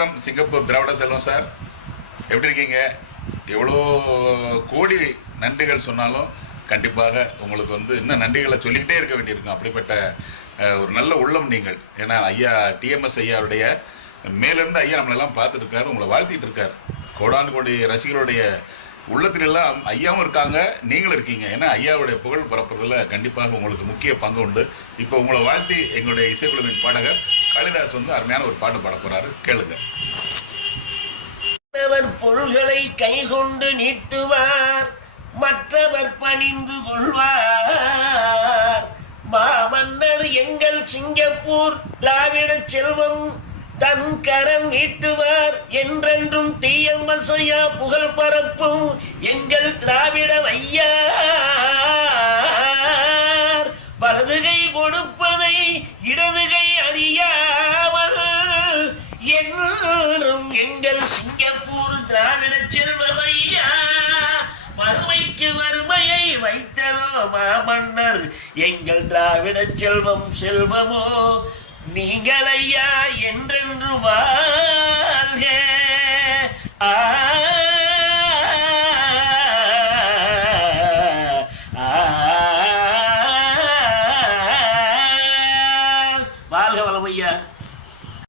வணக்கம் சிங்கப்பூர் திராவிட செல்வம் சார், எப்படி இருக்கீங்க? எவ்வளோ கோடி நன்றிகள் சொன்னாலும் கண்டிப்பாக உங்களுக்கு இன்னும் நன்றிகளை சொல்லிக்கிட்டே இருக்க வேண்டியிருக்கும். அப்படிப்பட்ட ஒரு நல்ல உள்ளம் நீங்கள். ஏன்னா ஐயா டிஎம்எஸ் ஐயாவுடைய மேலிருந்து ஐயா நம்மளெல்லாம் பார்த்துட்டு இருக்காரு, உங்களை வாழ்த்திட்டு இருக்காரு. கோடானு கோடி ரசிகர்களுடைய உள்ளத்திலெல்லாம் ஐயாவும் இருக்காங்க, நீங்களும் இருக்கீங்க. ஏன்னா ஐயாவுடைய புகழ் பரப்புறதுல கண்டிப்பாக உங்களுக்கு முக்கிய பங்கு உண்டு. இப்போ உங்களை வாழ்த்தி எங்களுடைய இசைக்குழுவின் பாடகர் காளிதாஸ் அருமையான ஒரு பாட்டு பாட போறாரு, கேளுங்க. பொருள்களை கைகொண்டு நீட்டுவார், மற்றவர் பணிந்து கொள்வார். மாமன்னர் எங்கள் சிங்கப்பூர் திராவிட செல்வம் தன் கரம் நீட்டுவார். என்றென்றும் டிஎம்எஸ் ஐயா புகழ் பரப்பும் எங்கள் திராவிட ஐயா. வலதுகை கொடுப்பதை இடதுகை அறியாமல் என்றும் எங்கள் சிங்கப்பூர் திராவிட செல்வம் ஐயா. வறுமைக்கு வறுமையை வைத்ததோ மாமன்னர் எங்கள் திராவிட செல்வம் செல்வமோ. நீங்கள் ஐயா என்றென்று வாழ்க.